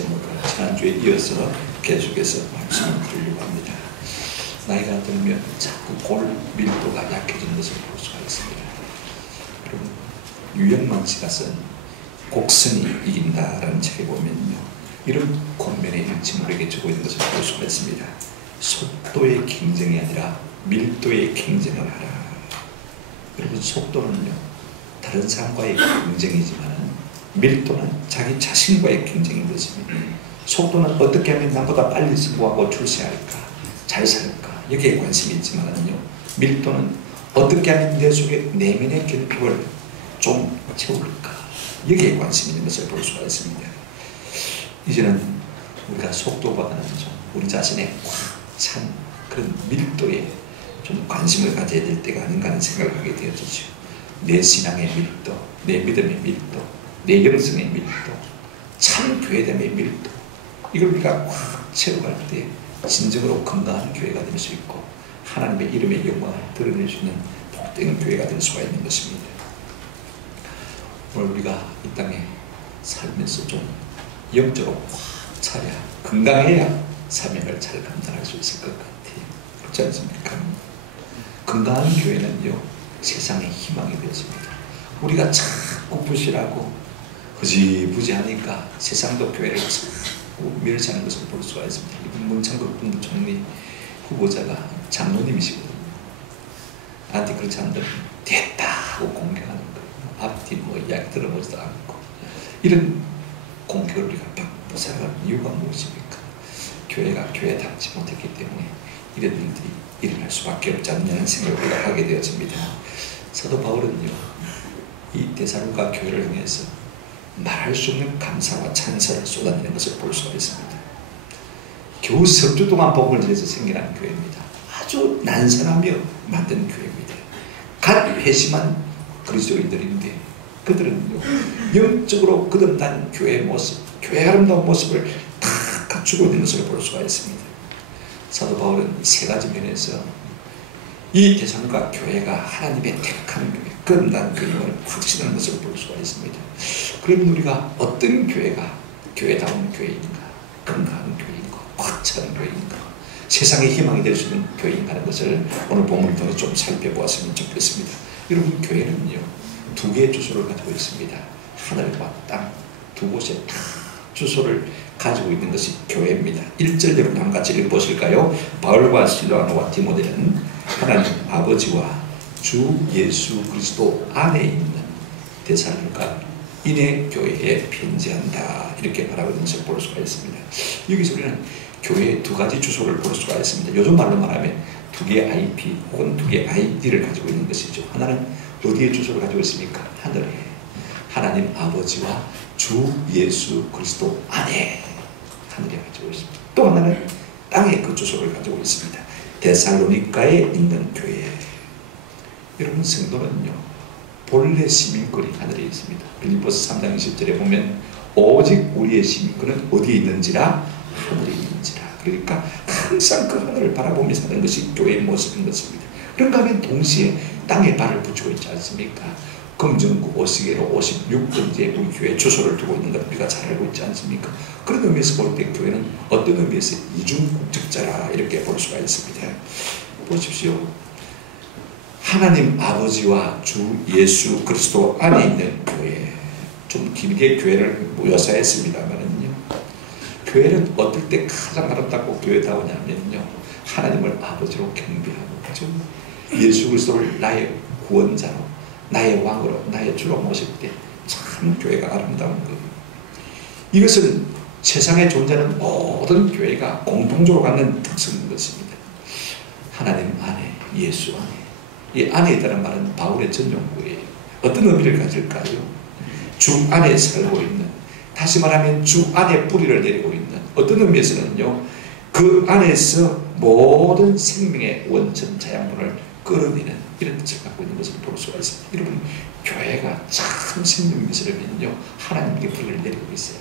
제목을 지난주에 이어서 계속해서 말씀을 드리려고 합니다. 나이가 들면 자꾸 골 밀도가 약해지는 것을 볼 수가 있습니다. 여러분, 유영만 씨가 쓴 곡선이 이긴다라는 책에 보면요, 이런 권면의 일침을 우리에게 주고 있는 것을 볼 수가 있습니다. 속도의 경쟁이 아니라 밀도의 경쟁을 하라. 여러분, 속도는요 다른 사람과의 경쟁이지만 밀도는 자기 자신과의 경쟁인 것입니다. 속도는 어떻게 하면 남보다 빨리 승부하고 출세할까, 잘 살까, 여기에 관심이 있지만요, 밀도는 어떻게 하면 내 속에 내면의 결핍을 좀 채울까, 여기에 관심이 있는 것을 볼 수가 있습니다. 이제는 우리가 속도보다는 좀 우리 자신의 꽉 찬 그런 밀도에 좀 관심을 가져야 될 때가 아닌가 하는 생각을 하게 되어지죠. 내 신앙의 밀도, 내 믿음의 밀도, 내 영성의 밀도, 참 교회됨의 밀도, 이걸 우리가 꽉 채워갈 때 진정으로 건강한 교회가 될 수 있고 하나님의 이름의 영광을 드러낼 수 있는 복된 교회가 될 수가 있는 것입니다. 오늘 우리가 이 땅에 살면서 좀 영적으로 꽉 차야, 건강해야 사명을 잘 감당할 수 있을 것 같아요. 그렇지 않습니까? 건강한 교회는요, 세상의 희망이 되었습니다. 우리가 자꾸 부실하고 흐지부지하니까 세상도 교회를 자꾸 멸시하는 것을 볼 수가 있습니다. 이분 문창극 총리 후보자가 장로님이시거든요. 나한테 그렇지 않으면 됐다 하고 공격하는 거예요. 앞뒤 이야기 들어보지도 않고. 이런 공격을 우리가 받고 살아가는 이유가 무엇입니까? 교회가 교회답지 못했기 때문에 이런 일들이 일어날 수밖에 없지 않냐는 생각을 우리가 하게 되었습니다. 사도 바울은요, 이 데살로니가 교회를 향해서 말할 수 없는 감사와 찬사를 쏟아내는 것을 볼 수가 있습니다. 겨우 석 주 동안 복음을 전해서 생겨난 교회입니다. 아주 난선하며 만든 교회입니다. 갓 회심한 그리스도인들인데 그들은요, 영적으로 거듭난 교회의 모습, 교회의 아름다운 모습을 다 갖추고 있는 것을 볼 수가 있습니다. 사도 바울은 세 가지 면에서 이 데살로니가 교회가 하나님의 택한 교회, 거듭난 교회임을 확신하는 것을 볼 수가 있습니다. 그러면 우리가 어떤 교회가 교회다운 교회인가, 건강한 교회인가, 꽉 찬 교회인가, 세상의 희망이 될 수 있는 교회인가 하는 것을 오늘 본문을 통해 좀 살펴보았으면 좋겠습니다. 여러분, 교회는요 두 개의 주소를 가지고 있습니다. 하늘과 땅 두 곳에 다 주소를 가지고 있는 것이 교회입니다. 1절 여러분 한번 같이 읽어보실까요? 바울과 실라노와 디모데는 하나님 아버지와 주 예수 그리스도 안에 있는 데살로니가 인의 교회에 편지한다, 이렇게 말하고 있는 것을 볼 수가 있습니다. 여기서 우리는 교회의 두 가지 주소를 볼 수가 있습니다. 요즘 말로 말하면 두 개의 IP 혹은 두 개의 ID를 가지고 있는 것이죠. 하나는 어디에 주소를 가지고 있습니까? 하늘에 하나님 아버지와 주 예수 그리스도 안에 하늘에 가지고 있습니다. 또 하나는 땅에 그 주소를 가지고 있습니다. 데살로니가에 있는 교회. 여러분, 성도는요 본래 시민권이 하늘에 있습니다. 빌립보서 3장 20절에 보면 오직 우리의 시민권은 어디에 있는지라, 하늘에 있는지라. 그러니까 항상 그 하늘을 바라보며 사는 것이 교회의 모습인 것입니다. 그런가 하면 동시에 땅에 발을 붙이고 있지 않습니까? 금정구 오시계로 56번째 우리 교회 주소를 두고 있는 것 우리가 잘 알고 있지 않습니까? 그런 의미에서 볼 때 교회는 어떤 의미에서 이중국적자라, 이렇게 볼 수가 있습니다. 보십시오. 하나님 아버지와 주 예수 그리스도 안에 있는 교회. 좀 길게 교회를 묘사했습니다만은요, 교회는 어떨 때 가장 아름답고 교회다우냐면요, 하나님을 아버지로 경배하고, 그죠? 예수 그리스도를 나의 구원자로, 나의 왕으로, 나의 주로 모실 때 참 교회가 아름다운 거예요. 이것은 세상에 존재하는 모든 교회가 공통적으로 갖는 특성인 것입니다. 하나님 안에, 예수 안에. 이 안에 있다는 말은 바울의 전용구예요. 어떤 의미를 가질까요? 주 안에 살고 있는, 다시 말하면 주 안에 뿌리를 내리고 있는, 어떤 의미에서는요, 그 안에서 모든 생명의 원천 자양분을 끌어내는 이런 뜻을 갖고 있는 것을 볼 수가 있습니다. 여러분, 교회가 참 생명미스라면요, 하나님께 뿌리를 내리고 있어요.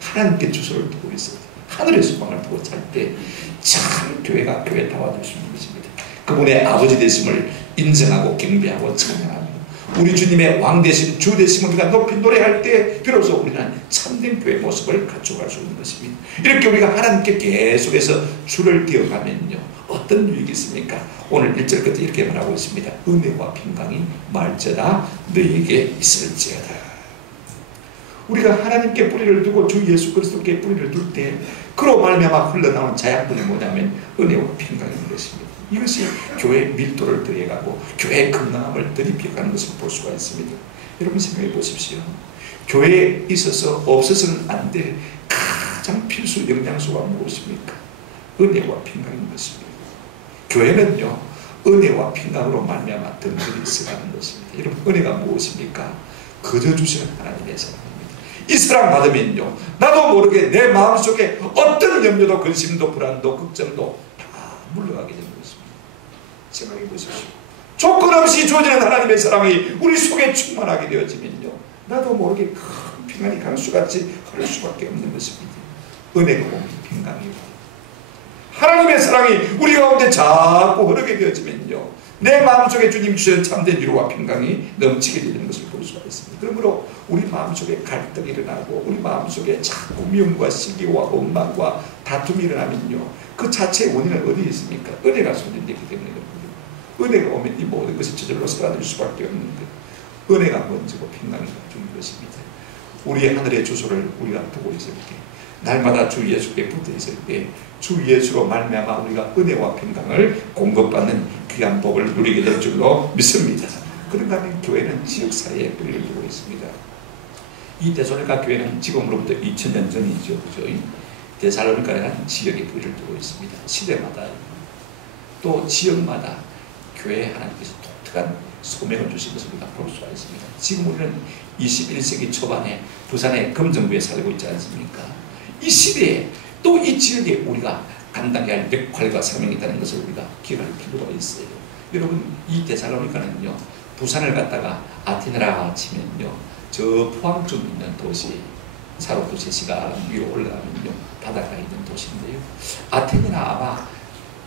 하나님께 주소를 두고 있어요. 하늘의 소망을 두고 살 때 참 교회가 교회다워질 수 있는 것입니다. 그분의 아버지 되심을 인정하고 경배하고 찬양하며 우리 주님의 왕 되심, 주 되심을 우리가 높이 노래할 때 비로소 우리는 참된 교회 모습을 갖춰갈 수 있는 것입니다. 이렇게 우리가 하나님께 계속해서 주를 기억하면요, 어떤 유익이 있습니까? 오늘 1절 끝에 이렇게 말하고 있습니다. 은혜와 평강이 말제다 너희에게 있을지어다. 우리가 하나님께 뿌리를 두고 주 예수 그리스도께 뿌리를 둘 때 그로 말미암아 흘러나온 자양분이 뭐냐면 은혜와 평강인 것입니다. 이것이 교회의 밀도를 더해가고 교회의 건강함을 더 입혀가는 것을 볼 수가 있습니다. 여러분 생각해 보십시오. 교회에 있어서 없어서는 안 될 가장 필수 영양소가 무엇입니까? 은혜와 평강인 것입니다. 교회는요, 은혜와 평강으로 말미암아 든든히 있어가는 것입니다. 여러분, 은혜가 무엇입니까? 거저 주시는 하나님의 사랑입니다. 이 사랑 받으면요, 나도 모르게 내 마음속에 어떤 염려도 근심도 불안도 걱정도 다 물러가게 되는 것입니다. 생각해 보십시오. 조건 없이 주어지는 하나님의 사랑이 우리 속에 충만하게 되어지면요, 나도 모르게 큰 평안이 강수같이 흐를 수밖에 없는 것입니다. 은혜가 오면 평강이 오고 하나님의 사랑이 우리 가운데 자꾸 흐르게 되어지면요, 내 마음속에 주님 주시는 참된 위로와 평강이 넘치게 되는 것을 볼 수가 있습니다. 그러므로 우리 마음속에 갈등이 일어나고 우리 마음속에 자꾸 미움과 시기와 원망과 다툼이 일어나면요, 그 자체의 원인은 어디에 있습니까? 은혜가 소진되기 때문에 은혜가 오면 이 모든 것이 저절로 사라질 수밖에 없는데 은혜가 먼저고 평강이 중요한 것입니다. 우리의 하늘의 주소를 우리가 두고 있을 때, 날마다 주 예수께 붙어 있을 때 주 예수로 말미암아 우리가 은혜와 평강을 공급받는 귀한 복을 누리게 될 줄로 믿습니다. 그런가 하면 교회는 지역사회에 뿌리를 두고 있습니다. 이 데살로니가 교회는 지금으로부터 2000년 전이죠. 그죠? 데살로니가라는 지역에 뿌리를 두고 있습니다. 시대마다 또 지역마다 교회에 하나님께서 독특한 소명을 주신 것을 우리가 볼 수가 있습니다. 지금 우리는 21세기 초반에 부산의 금정구에 살고 있지 않습니까? 이 시대에 또 이 지역에 우리가 감당해야 할 역할과 사명이 있다는 것을 우리가 기억할 필요가 있어요. 여러분, 이 데살로니가는요, 부산을 갔다가 아테네라 치면요, 저 포항 쪽 있는 도시, 사로도 3시간 위로 올라가면요, 바닷가에 있는 도시인데요, 아테네나 아마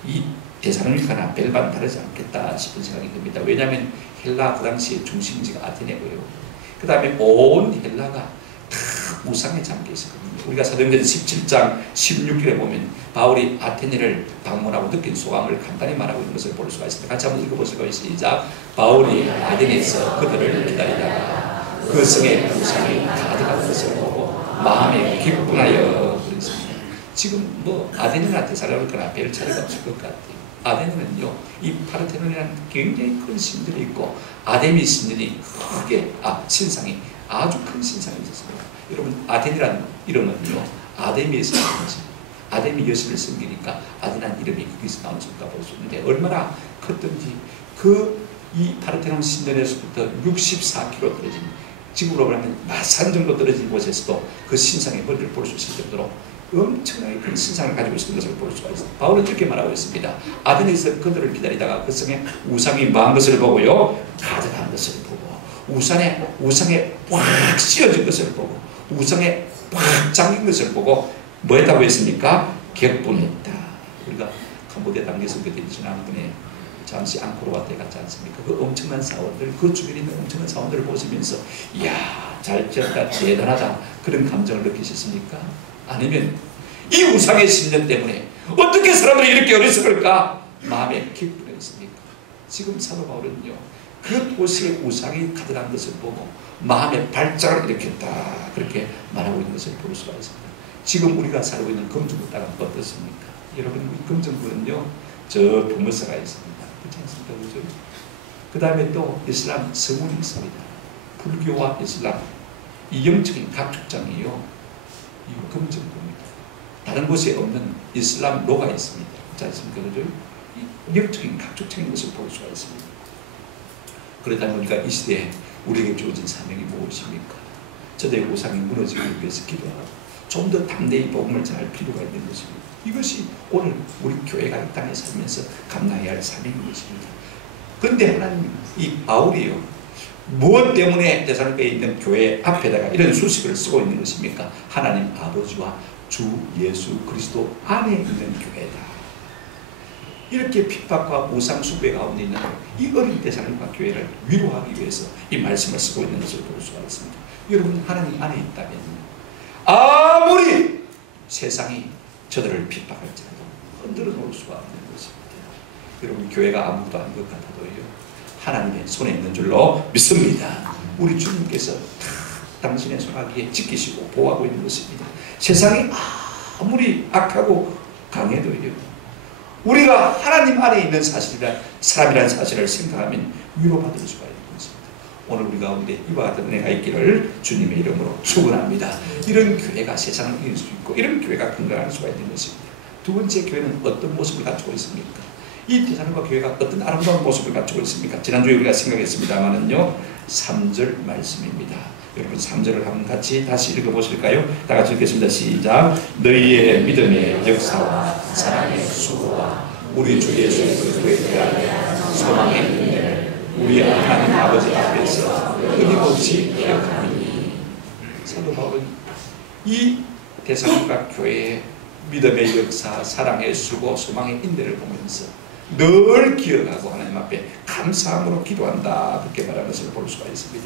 이 데살로니가나 별반 다르지 않겠다 싶은 생각이 듭니다. 왜냐하면 헬라 그 당시의 중심지가 아테네고요. 그 다음에 온 헬라가 다 우상에 잠겨 있었거든요. 우리가 사도행전 17장 16절에 보면 바울이 아테네를 방문하고 느낀 소감을 간단히 말하고 있는 것을 볼 수가 있습니다. 같이 한번 읽어보실까요? 시작. 바울이 아테네에서 그들을 기다리다가 그 성에 우상이 가득한 것을 보고 마음에 기쁨하여 그랬습니다. 지금 뭐 아테네나 데살로니가나 별 차이가 없을 것 같아요. 아테네는요, 이 파르테논이라는 굉장히 큰 신들이 있고 아데미 신들이 크게 신상이 아주 큰 신상이 있었습니다. 여러분, 아테네라는 이름은요, 아데미에서 나온 것입니다. 아데미 여신을 섬기니까 아데나는 이름이 거기서 나온 것일까 볼 수 있는데, 얼마나 컸던지 이 파르테논 신전에서부터 64km 떨어진, 지구로 보면 마산 정도 떨어진 곳에서도 그 신상의 머리를 볼 수 있을 정도로 엄청나게 큰 신상을 가지고 있는 것을 볼 수가 있습니다. 바울은 이렇게 말하고 있습니다. 아테네에서 그들을 기다리다가 그 성에 우상이 망한 것을 보고요, 가득한 것을 보고 우상에 꽉 씌워진 것을 보고 우상에 꽉 잠긴 것을 보고 뭐 했다고 했습니까? 격분했다. 우리가 캄보디아 단계 선교 때 지난번에 잠시 앙코르와트에 갔지 않습니까? 그 엄청난 사원들, 그 주변에 있는 엄청난 사원들을 보시면서 이야, 잘 지었다, 대단하다, 그런 감정을 느끼셨습니까? 아니면 이 우상의 신념 때문에 어떻게 사람들이 이렇게 어리석을까? 마음에 기쁨했습니까? 지금 사도 바울은요, 그 도시의 우상이 가득한 것을 보고 마음에 발작을 일으켰다, 그렇게 말하고 있는 것을 볼 수가 있습니다. 지금 우리가 살고 있는 금정구 땅은 어떻습니까? 여러분, 이 금정구는요, 저 부모사가 있습니다. 그렇지 않습니까? 그죠? 그 다음에 또 이슬람 성문이 있습니다. 불교와 이슬람, 이 영적인 각축장이요, 이 금정구입니다. 다른 곳에 없는 이슬람 로가 있습니다. 그렇지 않습니까? 그죠? 이 영적인 각축장인 것을 볼 수가 있습니다. 그러다 보니까 이 시대에 우리에게 주어진 사명이 무엇입니까? 저들의 우상이 무너지기 위해서 기도하고 좀 더 담대히 복음을 전할 필요가 있는 것입니다. 이것이 오늘 우리 교회가 이 땅에 살면서 감당해야 할 사명인 것입니다. 그런데 하나님, 이 바울이요, 무엇 때문에 데살로니가에 있는 교회 앞에다가 이런 수식을 쓰고 있는 것입니까? 하나님 아버지와 주 예수 그리스도 안에 있는 교회다. 이렇게 핍박과 우상숭배 가운데 있는 이 어린 대상과 교회를 위로하기 위해서 이 말씀을 쓰고 있는 것을 볼 수가 있습니다. 여러분 하나님 안에 있다면 아무리 세상이 저들을 핍박할지라도 흔들어 놓을 수가 없는 것입니다. 여러분 교회가 아무것도 아닌 것 같아도요 하나님의 손에 있는 줄로 믿습니다. 우리 주님께서 다 당신의 손아귀에 지키시고 보호하고 있는 것입니다. 세상이 아무리 악하고 강해도요 우리가 하나님 안에 있는 사람이라는 사실을 생각하면 위로받을 수가 있는 것입니다. 오늘 우리 가운데 이와 같은 은혜가 있기를 주님의 이름으로 축원합니다. 이런 교회가 세상을 이길 수 있고 이런 교회가 건강할 수가 있는 것입니다. 두 번째, 교회는 어떤 모습을 갖추고 있습니까? 이 대사님과 교회가 어떤 아름다운 모습을 갖추고 있습니까? 지난주에 우리가 생각했습니다만은요 3절 말씀입니다. 여러분 3절을 한번 같이 다시 읽어보실까요? 다 같이 읽겠습니다. 시작. 너희의 믿음의 역사와 사랑의 수고와 우리 주 예수 그리스도에 대한 소망의 은혜를 우리 하나님 아버지 앞에서 끊임없이 기억하니. 사도 바울은 이 대사님과 교회의 믿음의 역사, 사랑의 수고, 소망의 인내를 보면서 늘 기억하고 하나님 앞에 감사함으로 기도한다 그렇게 말하는 것을 볼 수가 있습니다.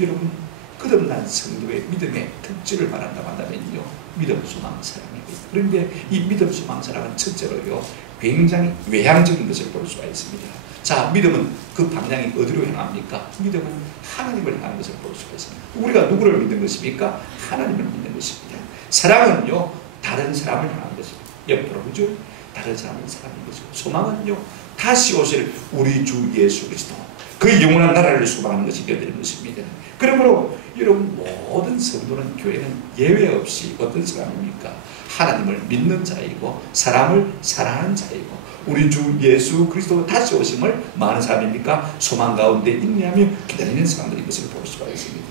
여러분 거듭난 성도의 믿음의 특질을 말한다고 한다면요 믿음, 소망, 사랑입니다. 그런데 이 믿음, 소망, 사랑은 첫째로요 굉장히 외향적인 것을 볼 수가 있습니다. 자, 믿음은 그 방향이 어디로 향합니까? 믿음은 하나님을 향하는 것을 볼 수가 있습니다. 우리가 누구를 믿는 것입니까? 하나님을 믿는 것입니다. 사랑은요 다른 사람을 향한 것입니다. 옆으로 그죠? 다른 사람을 사랑하는 것이고, 소망은요 다시 오실 우리 주 예수 그리스도 그 영원한 나라를 소망하는 것이 되는 것입니다. 그러므로 여러분 모든 성도는 교회는 예외 없이 어떤 사람입니까? 하나님을 믿는 자이고 사람을 사랑하는 자이고 우리 주 예수 그리스도 다시 오심을 많은 사람입니까? 소망 가운데 인내하며 기다리는 사람들인 것을 볼 수가 있습니다.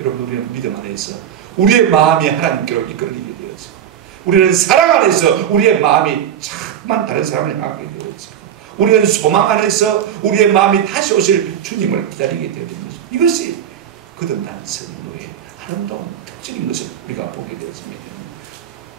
여러분 우리는 믿음 안에서 우리의 마음이 하나님께로 이끌리게 되어서 우리는 사랑 안에서 우리의 마음이 자꾸만 다른 사람을 향하게 되어서 우리는 소망 안에서 우리의 마음이 다시 오실 주님을 기다리게 되는 것입니다. 이것이 거듭난 성도의 아름다운 특징인 것을 우리가 보게 되었습니다.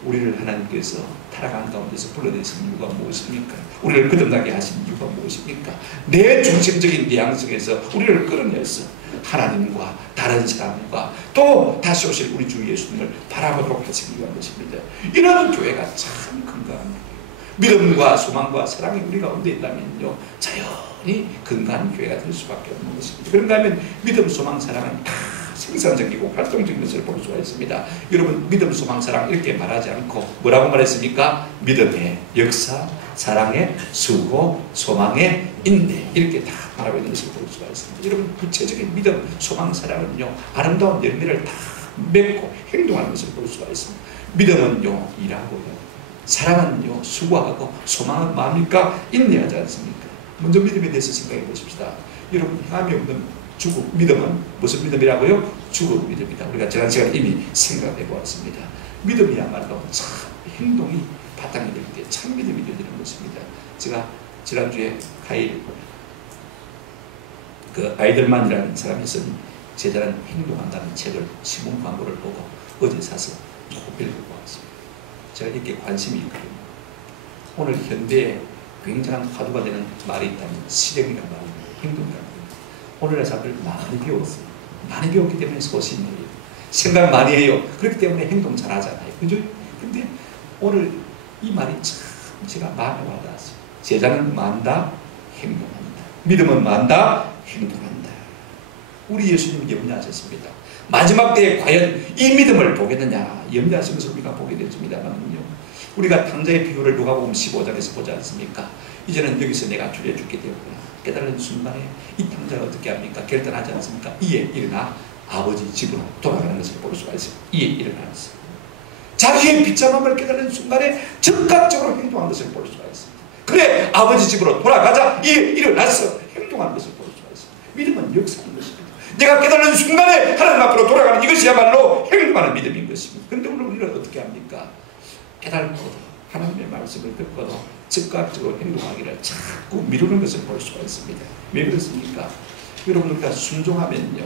우리를 하나님께서 타락한 가운데서 불러내신 이유가 무엇입니까? 우리를 거듭나게 하신 이유가 무엇입니까? 내 중심적인 뉘앙스에서 우리를 끌어내서 하나님과 다른 사람과 또 다시 오실 우리 주 예수님을 바라보도록 하시기 위한 것입니다. 이런 교회가 참 건강합니다. 믿음과 소망과 사랑이 우리 가운데 있다면요 자연히 건강한 교회가 될 수밖에 없는 것입니다. 그런가 하면 믿음, 소망, 사랑은 다 생산적이고 활동적인 것을 볼 수가 있습니다. 여러분 믿음, 소망, 사랑 이렇게 말하지 않고 뭐라고 말했습니까? 믿음의 역사, 사랑의 수고, 소망의 인내 이렇게 다 말하고 있는 것을 볼 수가 있습니다. 여러분 구체적인 믿음, 소망, 사랑은요 아름다운 열매를 다 맺고 행동하는 것을 볼 수가 있습니다. 믿음은요 일하고요 사랑은요 수고하고 소망은 뭡니까? 인내하지 않습니까? 먼저 믿음에 대해서 생각해 보십시다. 여러분 행함이 없는 죽음, 믿음은 무슨 믿음이라고요? 죽음 믿음이다. 우리가 지난 시간에 이미 생각해 보았습니다. 믿음이야말로 참 행동이 바탕이 될 때 참 믿음이 되는 것입니다. 제가 지난주에 가일 그 아이들만이라는 사람이 쓴 제자는 행동한다는 책을 신문 광고를 보고 어제 사서 쭉 읽어보았습니다. 제가 이렇게 관심이 있거든요. 오늘 현대에 굉장한 화두가 되는 말이 있다면 실행이란 말입니다. 행동이란 말입니다. 오늘날 사람들 많이 배웠어요. 많이 배웠기 때문에 소신이에요. 생각 많이 해요. 그렇기 때문에 행동 잘 하잖아요. 그죠? 근데 오늘 이 말이 참 제가 마음에 와닿았어요. 제자는 만다, 행동한다. 믿음은 만다, 행동한다. 우리 예수님 염려하셨습니다. 마지막 때에 과연 이 믿음을 보겠느냐 염려하시면서 우리가 보게 되었습니다만요. 우리가 탕자의 비유를 누가복음 15장에서 보지 않습니까? 이제는 여기서 내가 줄여주게 되었구나. 깨달은 순간에 이 탕자가 어떻게 합니까? 결단하지 않습니까? 이에 일어나 아버지 집으로 돌아가는 것을 볼 수가 있어요. 이에 일어났어요. 자기의 비참함을 깨달은 순간에 즉각적으로 행동한 것을 볼 수가 있습니다. 그래 아버지 집으로 돌아가자. 이에 일어났어. 행동하는 것을 볼 수가 있습니다. 믿음은 역사인 것입니다. 내가 깨달은 순간에 하나님 앞으로 돌아가는 이것이야말로 행동하는 믿음인 것입니다. 그런데 오늘 우리는 어떻게 합니까? 깨달고도 하나님의 말씀을 듣고도 즉각적으로 행동하기를 자꾸 미루는 것을 볼 수가 있습니다. 왜 그렇습니까? 여러분 우리가 순종하면요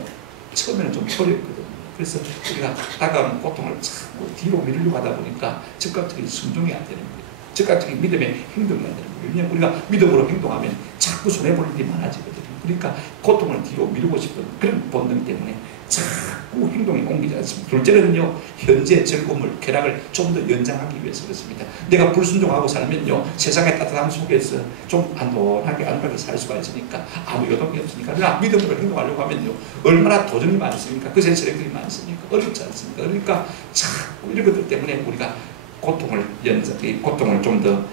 처음에는 좀 어렵거든요. 그래서 우리가 다가오는 고통을 자꾸 뒤로 미루려고 하다 보니까 즉각적인 순종이 안 되는 거예요. 즉각적인 믿음의 행동을 만드는 거예요. 왜냐하면 우리가 믿음으로 행동하면 자꾸 손해볼 일이 많아지거든요. 그러니까 고통을 뒤로 미루고 싶은 그런 본능 때문에 자꾸 행동이 옮기지 않습니다. 둘째는요, 현재 즐거움을, 쾌락을 좀 더 연장하기 위해서 그렇습니다. 내가 불순종하고 살면요, 세상의 따뜻함 속에서 좀 안온하게 안락하게 살 수가 있으니까 아무 요동이 없으니까. 그러나 믿음으로 행동하려고 하면요, 얼마나 도전이 많습니까? 그새 세력들이 많습니까? 어렵지 않습니까? 그러니까 자꾸 이런 것들 때문에 우리가 고통을 좀 더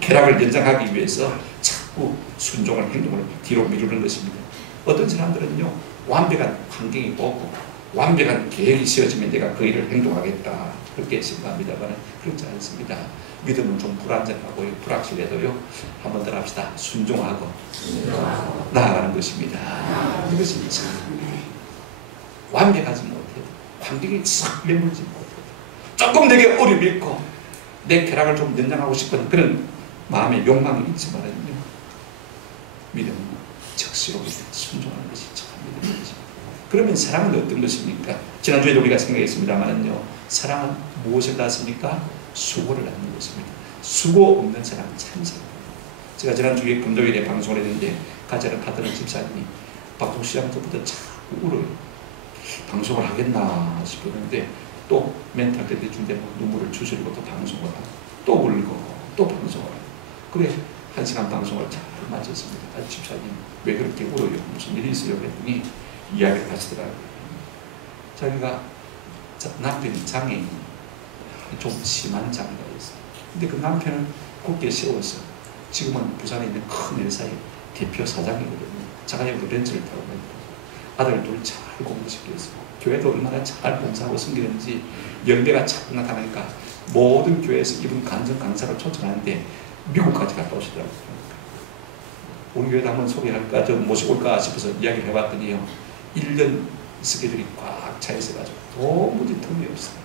쾌락을 연장하기 위해서 자꾸 순종을, 행동을 뒤로 미루는 것입니다. 어떤 사람들은요, 완벽한 환경이 오고 완벽한 계획이 세워지면 내가 그 일을 행동하겠다 그렇게 생각합니다만 그렇지 않습니다. 믿음은 좀 불안정하고요, 불확실해도요, 한 번 더 합시다. 순종하고 나아가는 것입니다. 이것이 참 완벽하지 못해도, 환경이 싹 매물지 못해도, 조금 내게 어려움이 있고 내 쾌락을 좀 연장하고 싶은 그런 마음의 욕망이 있지만은요, 믿음은 적시로 순종하는 것이 참 믿음인 것입니다. 그러면 사랑은 어떤 것입니까? 지난주에도 우리가 생각했습니다만은요, 사랑은 무엇을 낳습니까? 수고를 낳는 것입니다. 수고 없는 사랑은 참사랑입니다. 제가 지난주에 금요일에 방송을 했는데 가자를 받드는 집사님이 방송시작부터 자꾸 울어요. 방송을 하겠나 싶었는데 또 멘탈 때문에 준대로 눈물을 주스리고 또 방송을 하고 또 울고 또 방송을 하고, 그래 1시간 방송을 잘 마쳤습니다. 아, 집사님 왜 그렇게 울어요? 무슨 일이 있어요? 그랬더니 이야기를 하시더라고요. 자기가 남편이 장애인, 좀 심한 장애가 있어요. 근데 그 남편을 굳게 세워서 지금은 부산에 있는 큰 회사의 대표 사장이거든요. 자가용도 렌즈를 타고 다니고 아들 둘 잘 공부시켰어요. 교회도 얼마나 잘 봉사하고 섬기는지 열매가 자꾸 나타나니까 모든 교회에서 이분 간증 강사로 초청하는데 미국까지 갔다 오시더라고요. 우리 교회도 한번 소개할까, 저 모시고 올까 싶어서 이야기를 해봤더니요, 1년 스케줄이 꽉 차 있어가지고 도무지 틈이 없어요.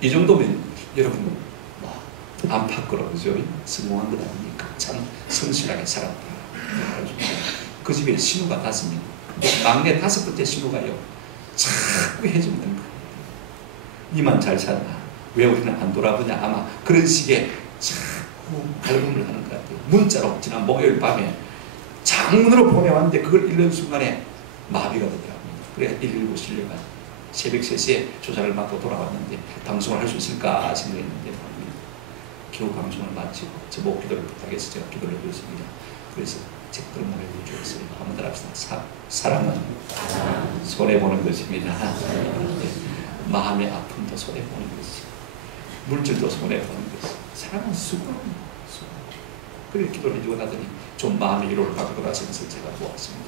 이 정도면 여러분 뭐 안팎으로 그죠? 성공한 것 아닙니까? 참 성실하게 살았다. 그 집에 신우가 5명, 막내 5번째 신우가요, 자꾸 해주는 거예요. 니만 잘 사나? 왜 우리는 안 돌아보냐? 아마 그런 식의 자꾸 발음을 하는 것 같아요. 문자로 지난 목요일 밤에 장문으로 보내왔는데 그걸 읽는 순간에 마비가 되더라고요. 그래 119 실려가 새벽 3시에 조사를 받고 돌아왔는데 방송을 할 수 있을까 생각했는데 겨우 방송을 마치고 저 목기도를 부탁해서 제가 기도를 해드렸습니다. 그래서 제 그런 말을 해주었어요. 한번 더 합시다. 사랑은 손해보는 것입니다. 마음의 아픔도 손해보는 것이, 물질도 손해보는 것이, 사랑은 수고합니다. 그렇게 기도를 해주고 나더니 좀 마음의 위로를 받고 돌아서는 것을 제가 보았습니다.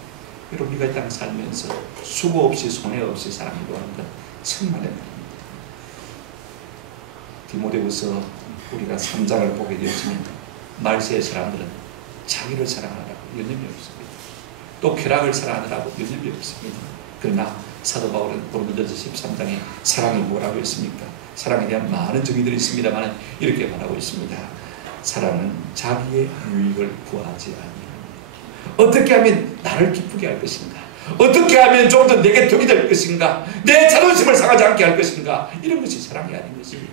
여러분, 우리가 이 땅 살면서 수고 없이 손해 없이 사랑하는 건 천만의 말입니다. 디모데후서 우리가 3장을 보게 되었지만 말세의 사람들은 자기를 사랑하라고 여념이 없습니다. 또 쾌락을 사랑하느라고 여념이 없습니다. 그러나 사도 바울은 고린도전서 13장에 사랑이 뭐라고 했습니까? 사랑에 대한 많은 정의들이 있습니다만 이렇게 말하고 있습니다. 사랑은 자기의 유익을 구하지 아니합니다. 어떻게 하면 나를 기쁘게 할 것인가? 어떻게 하면 좀 더 내게 덕이 될 것인가? 내 자존심을 상하지 않게 할 것인가? 이런 것이 사랑이 아닌 것입니다.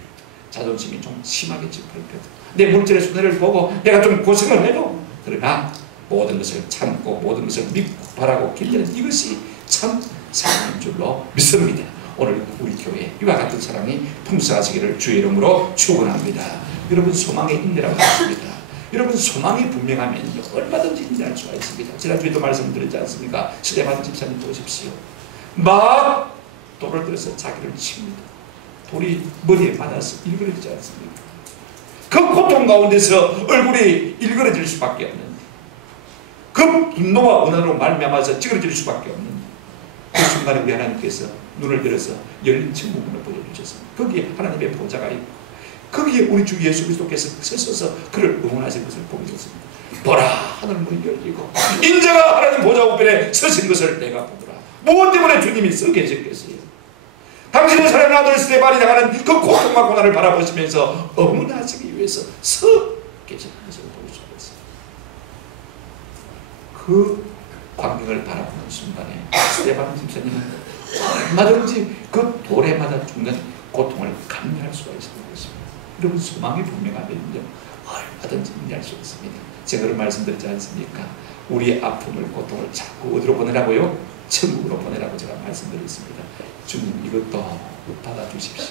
자존심이 좀 심하게 찌푸려도, 내 물질의 손해를 보고 내가 좀 고생을 해도, 그러나 모든 것을 참고 모든 것을 믿고 바라고 기다리는 이것이 참 사랑인 줄로 믿습니다. 오늘 우리 교회 이와 같은 사랑이 풍성하시기를 주의 이름으로 축원합니다. 여러분, 소망의 인내라고 했습니다. 여러분, 소망이 분명하면 얼마든지 인내할 수가 있습니다. 지난주에도 말씀드렸지 않습니까? 스데반 집사님 보십시오. 막 돌을 들어서 자기를 칩니다. 돌이 머리에 맞아서 일그러지지 않습니까? 그 고통 가운데서 얼굴이 일그러질 수밖에 없는, 그 분노와 원한으로 말미암아서 찌그러질 수밖에 없는 그 순간에 우리 하나님께서 눈을 들어서 열린 천국문을 보여주셨습니다. 거기에 하나님의 보좌가 있고 거기에 우리 주 예수 그리스도께서 서서 그를 응원하신 것을 보게 됐습니다. 보라, 하늘 문이 열리고 인자가 하나님 보좌 우편에 서신 것을 내가 보더라. 무엇 때문에 주님이 서 계셨겠어요? 당신의 사랑의 아들 스데반이 당하는 그 고통과 고난을 바라보시면서 응원하시기 위해서 서 계셨다는 것을 볼 수가 있어요. 그 광경을 바라보는 순간에 스데반 집사님은 얼마든지 그 돌에 맞아 죽는 고통을 감내할 수가 있는 것입니다. 여러분 소망이 분명하면요 얼마든지 인내할 수 있습니다. 제가 그런 말씀드리지 않습니까? 우리의 아픔을 고통을 자꾸 어디로 보내라고요? 천국으로 보내라고 제가 말씀드렸습니다. 주님 이것도 받아주십시오.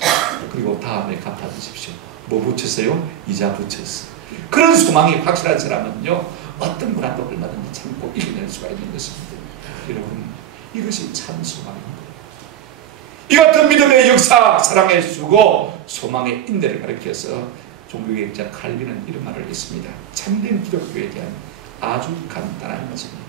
그리고 다음에 갚아주십시오. 뭐 붙였어요? 이자 붙였어. 그런 소망이 확실한 사람은요 어떤 불안도 얼마든지 참고 이겨낼 수가 있는 것입니다. 여러분 이것이 참 소망입니다. 이 같은 믿음의 역사, 사랑의 수고, 소망의 인내를 가리켜서 종교개혁자 칼빈은 이런 말을 했습니다. 참된 기독교에 대한 아주 간단한 것입니다.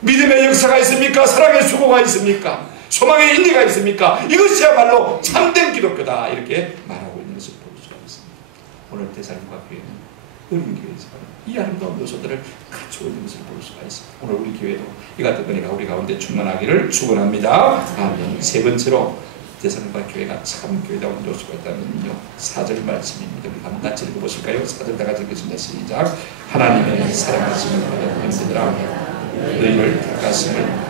믿음의 역사가 있습니까? 사랑의 수고가 있습니까? 소망의 인내가 있습니까? 이것이야말로 참된 기독교다 이렇게 말하고 있는 것을 볼 수가 있습니다. 오늘 데살로니가 교회는 어린 교회지만 이 아름다운 요소들을 갖추고 있는 것을 볼 수가 있습니다. 오늘 우리 교회도 이 같은 은혜가 우리 가운데 충만하기를 축원합니다. 아멘. 세 번째로 데살로니가 교회가 참 교회다운 요소가 있다면요 4절 말씀입니다. 우리 한번 같이 읽어보실까요? 4절 다 같이 읽겠습니다. 시작. 하나님의 사랑하심을 받은 형제들아 너희를 택하심을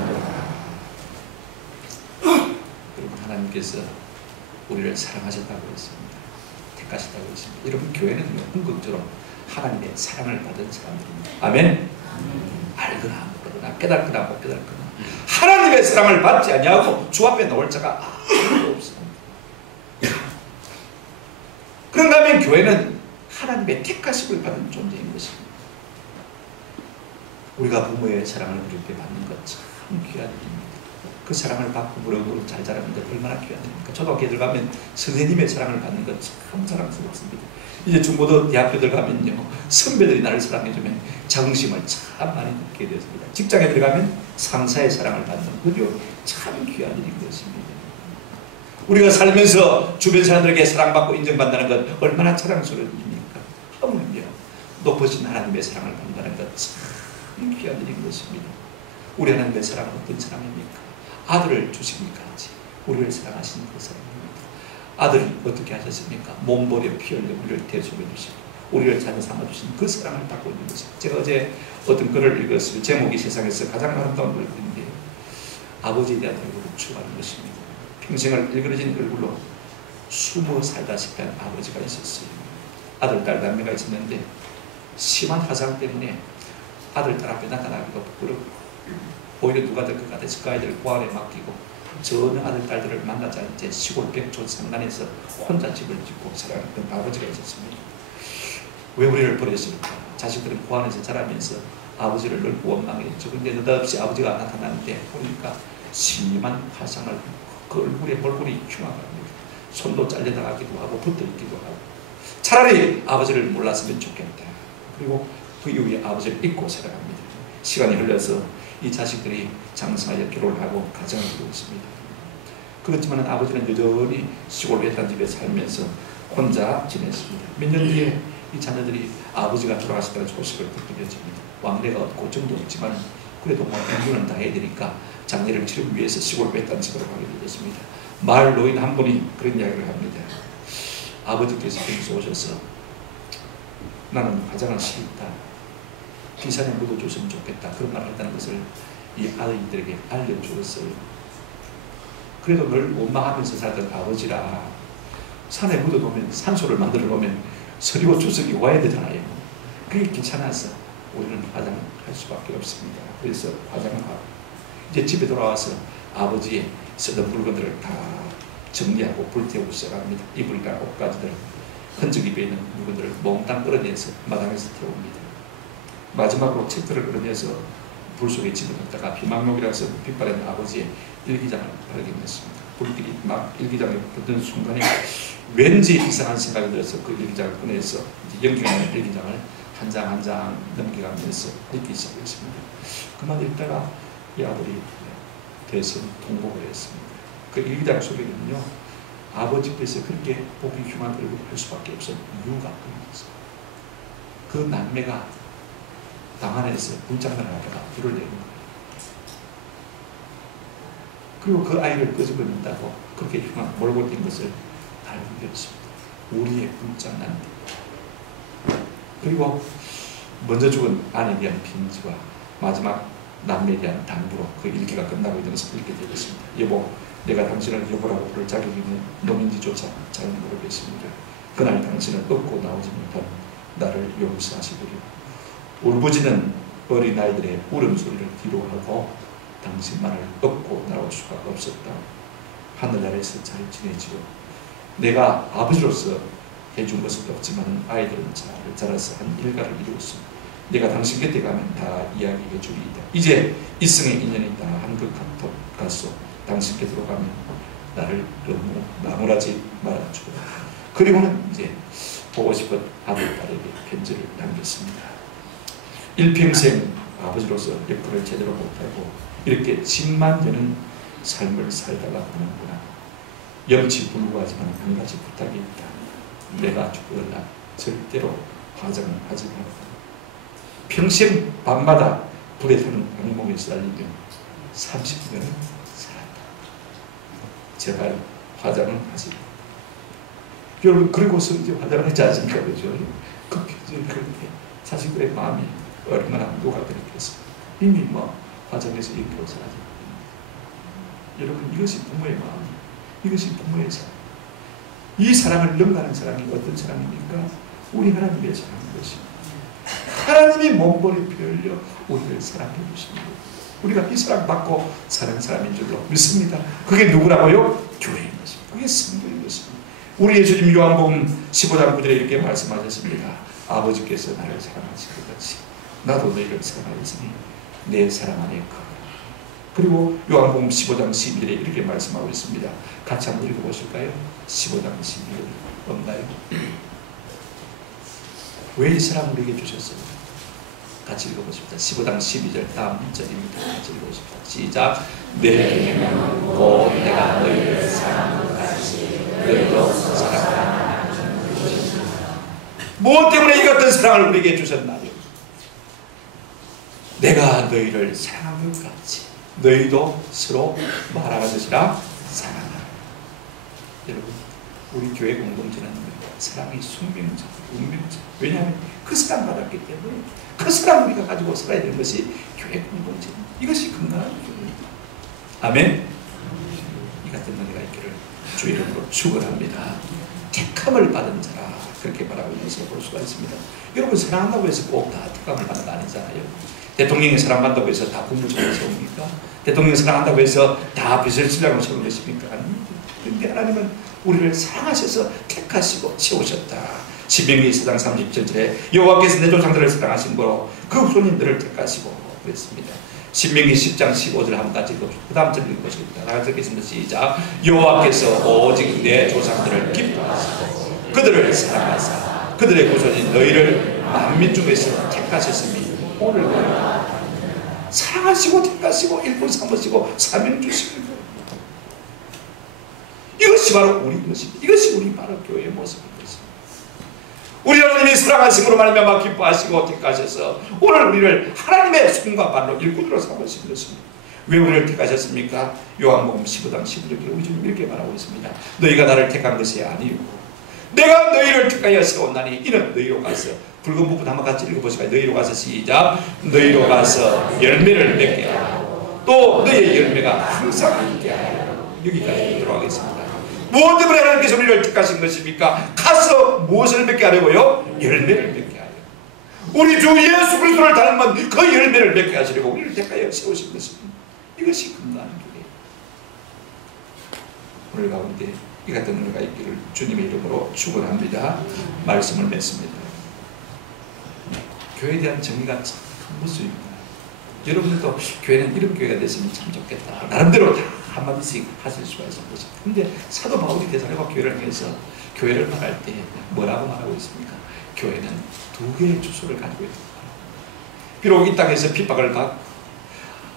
여러분 하나님께서 우리를 사랑하셨다고 했습니다. 택하셨다고 했습니다. 여러분 교회는요 궁극적으로 하나님의 사랑을 받은 사람들입니다. 아멘. 알거나 모르거나 깨닫거나 못 깨닫거나 하나님의 사랑을 받지 아니하고 주 앞에 나올 자가 아무도 없습니다. 그런가 하면 교회는 하나님의 택하심을 받은 존재인 것입니다. 우리가 부모의 사랑을 부를 때 받는 것 참 귀한 일입니다. 그 사랑을 받고 무럭무럭 잘 자라는 것 얼마나 귀한 일입니까? 초등학교 들어가면 선생님의 사랑을 받는 것 참 사랑스럽습니다. 이제 중고등 대학교 들어가면요 선배들이 나를 사랑해주면 자긍심을 참 많이 느끼게 되었습니다. 직장에 들어가면 상사의 사랑을 받는 그죠? 참 귀한 일인 것입니다. 우리가 살면서 주변 사람들에게 사랑받고 인정받는다는 것 얼마나 자랑스러운 일입니까? 하물며 높으신 하나님의 사랑을 받는다는 것 참 귀한 일인 것입니다. 우리 하나님의 사랑은 어떤 사랑입니까? 아들을 주시니까 우리를 사랑하시는 그 사랑입니다. 아들이 어떻게 하셨습니까? 몸버려 피 흘려 우리를 대속해 주시고 우리를 자녀 삼아주신 그 사랑을 받고 있는 것입니다. 제가 어제 어떤 글을 읽었어요. 제목이 세상에서 가장 아름다운 글인데 아버지에 대한 얼굴을 추구하는 것입니다. 평생을 일그러진 얼굴로 숨어 살다시피 한 아버지가 있었어요. 아들, 딸, 남매가 있었는데 심한 화상 때문에 아들, 딸 앞에 나타나기도 부끄럽고 오히려 누가 될 것 같아서 그 아이들을 고아에 맡기고 전혀 아들, 딸들을 만나지 않은 채 시골 백촌 상간에서 혼자 집을 짓고 살아갔던 아버지가 있었습니다. 왜 우리를 버렸을까? 자식들은 고아에서 자라면서 아버지를 늘 원망했죠. 근데 느닷없이 아버지가 나타나는데 보니까 심한 화상을 그 얼굴에 몰골이 흉악합니다. 손도 잘려나가기도 하고 붙어있기도 하고 차라리 아버지를 몰랐으면 좋겠다. 그리고 그 이후에 아버지를 잊고 살아갑니다. 시간이 흘러서 이 자식들이 장성하여 결혼을 하고 가정을 이루고 있습니다. 그렇지만 아버지는 여전히 시골 외딴 집에 살면서 혼자 지냈습니다. 몇 년 뒤에 이 자녀들이 아버지가 돌아가셨다는 소식을 듣게 되었습니다. 왕래가 없고 정도 없지만 그래도 뭐 공부는 다 해야 되니까 장례를 치르기 위해서 시골 외딴 집으로 가게 되었습니다. 마을 노인 한 분이 그런 이야기를 합니다. 아버지께서 여기서 오셔서 나는 화장을 싫다. 비산에 묻어줬으면 좋겠다. 그런 말을 했다는 것을 이 아이들에게 알려주었어요. 그래도 늘 원망하면서 살던 아버지라 산에 묻어놓으면 산소를 만들어 놓으면 서리고 주석이 와야 되잖아요. 그게 귀찮아서 우리는 화장을 할 수밖에 없습니다. 그래서 화장을 하고 이제 집에 돌아와서 아버지의 쓰던 물건들을 다 정리하고 불태우고 시작합니다. 이불이나 옷가지들 흔적이 배이는 물건들을 몽땅 끌어내서 마당에서 태웁니다. 마지막으로 책들을 끌어내서 불 속에 집어넣다가 비망록이라서 빛바랜 아버지의 일기장을 발견했습니다. 불길이 막 일기장에 붙는 순간에 왠지 이상한 생각이 들어서 그 일기장을 꺼내서 연기하는 일기장을 한 장 한 장 넘겨가면서 읽기 시작했습니다. 그만 읽다가 이 아들이 대선 통곡을 했습니다. 그 일기장 속에는요 아버지께서 그렇게 보기 흉한 얼굴을 할 수밖에 없었던 이유가 있었어요. 그 남매가 방 안에서 불장난을 하다가 불을 내는 거예요. 그리고 그 아이를 끄집어낸다고 그렇게 흉한 몰고 뛴 것을 알고 있습니다. 우리의 불장난. 그리고 먼저 죽은 아내에 대한 빈지와 마지막 남매에 대한 당부로 그 일기가 끝나고 있는 것을 읽게 되었습니다. 여보, 내가 당신을 여보라고 부를 자격이 있는 놈인지조차 잘 모르겠습니다. 그날 당신은 얻고 나오지 못한 나를 용서하시기를. 울부짖는 어린아이들의 울음소리를 뒤로하고 당신만을 얻고 나올 수가 없었다. 하늘나라에서 잘 지내지요. 내가 아버지로서 해준 것은 없지만 아이들은 잘 자라서 한 일가를 이루었어. 내가 당신 곁에 가면 다 이야기해 주리이다. 이제 이승의 인연이 다 한것 같소. 당신 곁으로 가면 나를 너무 나무라지 말아주고. 그리고는 이제 보고 싶은 아들, 딸에게 편지를 남겼습니다. 일평생 아버지로서 역할을 제대로 못하고 이렇게 집만 되는 삶을 살다가 보는구나. 염치불구하지만 한 가지 부탁이 있다. 내가 죽거나 절대로 화장을 하지 말고 평생 밤마다 불에 타는 악몽에 쌀리며 30년을 살았다. 제발 화장은 하지 마. 여러분, 그리고서 이제 화장을 하지 않습니까? 그죠? 그 편지를 그럴 때 자식들의 마음이 얼마나 누가 그랬겠습니까? 이미 뭐 화장해서 이렇게 사라져. 여러분, 이것이 부모의 마음, 이것이 부모의 사랑. 이 사랑을 넘나는 사랑이 어떤 사랑입니까? 우리 하나님의 사랑인 것입니다. 하나님이 몸머리 피 흘려 우리를 사랑해 주십니다. 우리가 이 사랑 받고 사는 사람인 줄로 믿습니다. 그게 누구라고요? 교회인 것입니다. 그게 성도인 것입니다. 우리 예수님 요한복음 15장 9절에 이렇게 말씀하셨습니다. 아버지께서 나를 사랑하신 것 같이 나도 너희를 사랑하였으니 내 사랑 안에 거하라. 그리고 요한복음 15장 12절에 이렇게 말씀하고 있습니다. 같이 한번 읽어보실까요? 15장 12절 없나요? 왜 이 사랑 우리에게 주셨어요? 같이 읽어보십시다. 15장 12절 다음 절입니다. 같이 읽어보십시다. 시작. 내 계명은 곧 내가 너희를 사랑한 것 같이 너희도 사랑하라. 무엇 때문에 이 같은 사랑을 우리에게 주셨나요? 내가 너희를 사랑한 것 같이 너희도 서로 말하듯이라 사랑하라. 여러분, 우리 교회 공동체는 사랑이 숙명자, 운명자. 왜냐하면 그 사랑 받았기 때문에 그 사랑 우리가 가지고 살아야 되는 것이 교회 공동체입니다. 이것이 건강한 교회입니다. 아멘. 이 같은 은혜가 있기를 주 이름으로 축원합니다. 택함을 받은 자라 그렇게 말하고 있는 것을 볼 수가 있습니다. 여러분, 사랑한다고 해서 꼭 다 택함을 받는 거 아니잖아요. 대통령이 사랑한다고 해서 다 국무총리 세웁니까? 대통령이 사랑한다고 해서 다 비서실장으로 세우는 것입니까? 아닙니다. 그런데 하나님은 우리를 사랑하셔서 택하시고 세우셨다. 신명기 4장 37절에 여호와께서 내 조상들을 사랑하신 거로 그 후손님들을 택하시고 그랬습니다. 신명기 10장 15절 한 가지 그 다음 절 읽어보시겠다. 나같이 읽겠습니다. 시작. 여호와께서 오직 내 조상들을 기뻐하시고 그들을 사랑하사 그들의 후손인 너희를 만민 중에서 택하셨으니 오늘 사랑하시고 택하시고 일꾼 삼으시고 사명 주시는 거예요. 이것이 바로 우리 것입니다. 이것이 우리 바로 교회의 모습인 것입니다. 우리 하나님이 사랑하심으로 말미암아 기뻐하시고 택하셔서 오늘 우리를 하나님의 손과 발로 일꾼으로 삼으신 것입니다. 왜 우리를 택하셨습니까? 요한복음 15장 11절에 우리 주님 이렇게 말하고 있습니다. 너희가 나를 택한 것이 아니고 내가 너희를 택하여 세웠나니 이는 너희로 가서 붉은 부분 한번 같이 읽어보실까요? 너희로 가서 시작. 너희로 가서 열매를 맺게 하고 또 너희의 열매가 항상 있게 하여 여기까지 들어가겠습니다. 무엇 때문에 하나님께서 우리를 택하신 것입니까? 가서 무엇을 맺게 하려고요? 열매를 맺게 하려. 우리 주 예수 그리스도를 닮은 그 열매를 맺게 하시려고 우리를 택하여 세우신 것입니다. 이것이 건강한 교회. 오늘 가운데 이 같은 은혜가 있기를 주님의 이름으로 축원합니다. 말씀을 맺습니다. 교회에 대한 정의가 참 무수입니다. 여러분들도 교회는 이런 교회가 됐으면 참 좋겠다. 나름대로 다 한마디씩 하실 수가 있을 것입니다. 근데 사도 바울이 데살로니가 교회를 통해서 교회를 말할 때 뭐라고 말하고 있습니까? 교회는 두 개의 주소를 가지고 있다. 비록 이 땅에서 핍박을 받고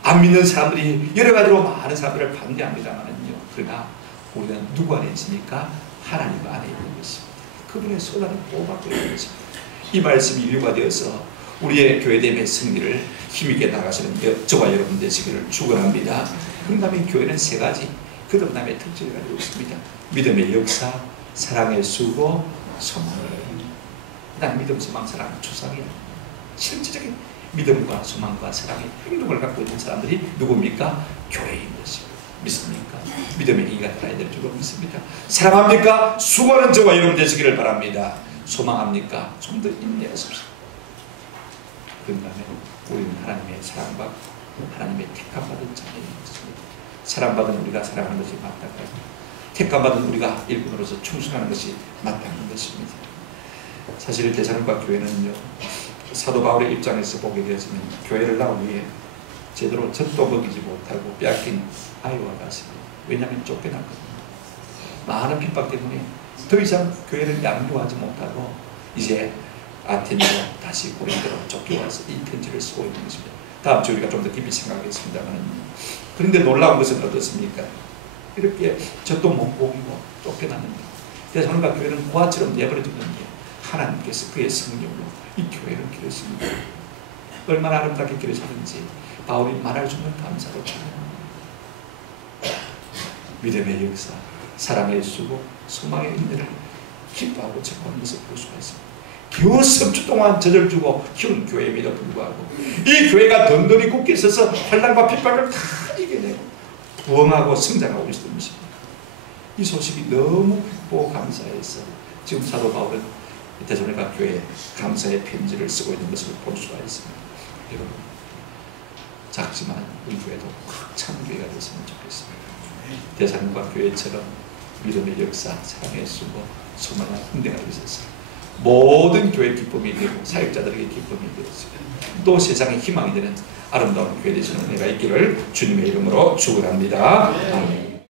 안 믿는 사람들이 여러 가지로 많은 사람들을 반대합니다만은요. 그러나 우리는 누구 안에 있습니까? 하나님 안에 있는 것입니다. 그분의 손안에 보호받고 있는 것입니다. 이 말씀이 이유가 되어서 우리의 교회됨의 승리를 힘있게 나가시는 저와 여러분 되시기를 축원합니다. 그 다음에 교회는 세 가지 거듭남의 특징을 가지고 있습니다. 믿음의 역사, 사랑의 수고, 소망. 그 다음 믿음, 소망, 사랑, 추상이야. 실질적인 믿음과 소망과 사랑의 행동을 갖고 있는 사람들이 누굽니까? 교회인 것입니다. 믿습니까? 믿음의 행위가 따라야 될 줄로 믿습니다. 사랑합니까? 수많은 저와 여러분 되시기를 바랍니다. 소망합니까? 좀 더 인내하십시오. 그런다면 우리는 하나님의 사랑받고 하나님의 택함받은 자녀인 것입니다. 사랑받은 우리가 사랑하는 것이 마땅하고 택함받은 우리가 일꾼으로서 충성하는 것이 마땅한 것입니다. 사실 데살로니가 교회는요, 사도 바울의 입장에서 보게 되었으면 교회를 나오기 위해 제대로 젖도 먹이지 못하고 빼앗긴 아이와 같습니다. 왜냐하면 쫓겨났거든요. 많은 핍박 때문에 더 이상 교회를 양육하지 못하고 이제 아테네로 다시 고린도로 쫓겨와서 이 편지를 쓰고 있는 것입니다. 다음 주 우리가 좀 더 깊이 생각하겠습니다만, 그런데 놀라운 것은 어떻습니까? 이렇게 젖도 못 먹이고 쫓겨났는데 데살로니가 교회는 고아처럼 내버려뒀는데 하나님께서 그의 성령으로 이 교회를 기르십니다. 얼마나 아름답게 기르셨는지 바울이 말할 수 없는 감사로 찬양합니다. 믿음의 역사, 사랑의 수고, 소망의 인내를 기뻐하고 체험하는 것을 볼 수가 있습니다. 겨우 3주 동안 젖을 주고 키운 교회임에도 불구하고 이 교회가 든든히 굳게 서서 환난과 핍박을 다 이겨내고 부흥하고 성장하고 있었던 것입니다. 이 소식이 너무 기쁘고 감사해서 지금 사도 바울은 데살로니가 교회에 감사의 편지를 쓰고 있는 것을 볼 수가 있습니다. 여러분, 작지만 이 교회도 꽉 찬 교회가 됐으면 좋겠습니다. 데살로니가 교회처럼 믿음의 역사, 사랑의 수고, 소망과 인내가 있어서 모든 교회 기쁨이 되고 사역자들에게 기쁨이 되었습니다. 또 세상의 희망이 되는 아름다운 교회 되시는 은혜가 있기를 주님의 이름으로 축원합니다. 아멘.